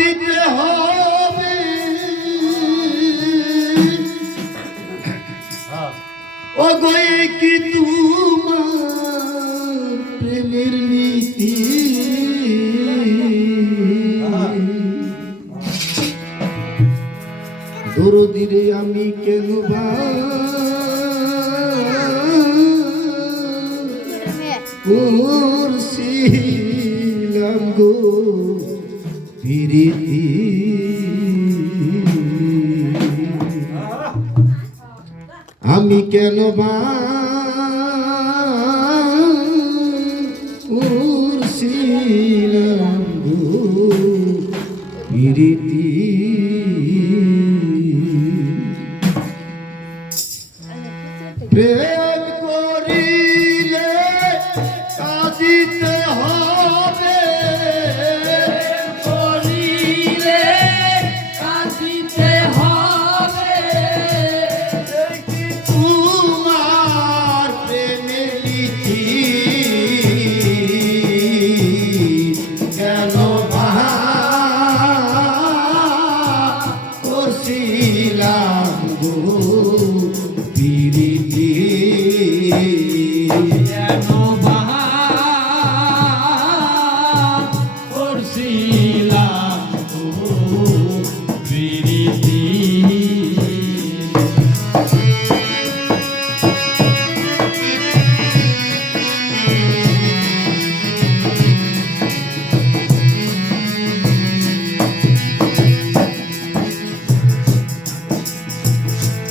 দিতে হবে। অগয়ে কি আমি কেন বা? গো। ফিরিতি আমি কেন বা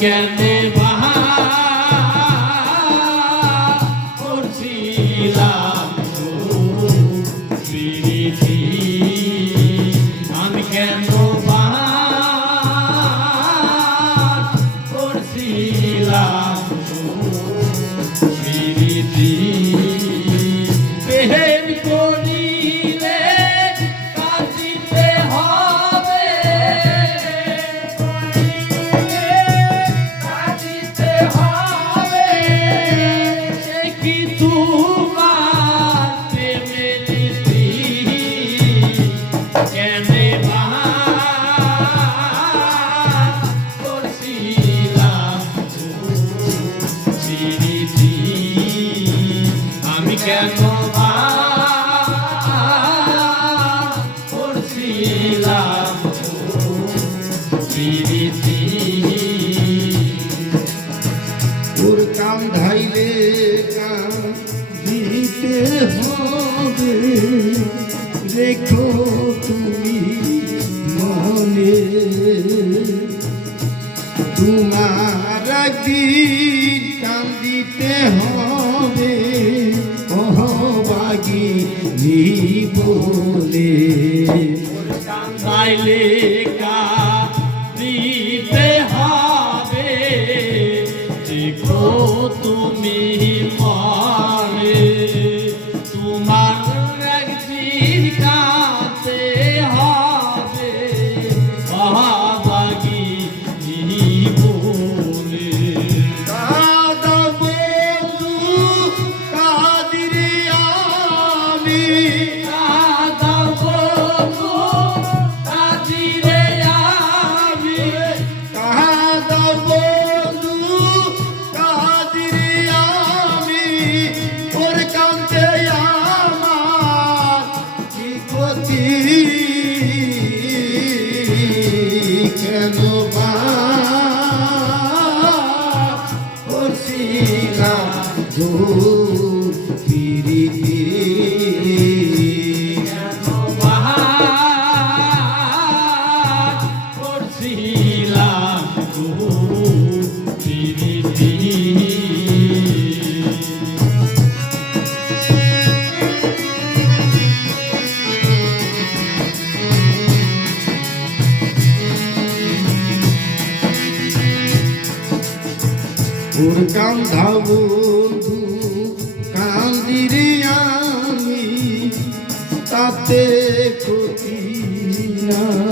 কেন ওর কান্ধাইলে কাঁদিতে হবে। দেখো তুমি মনে। তোমার গীত কান্দিতে হবে। অহবাগী জীবনে কান্দাইলে আমি তাতে ক্ষতি নাই।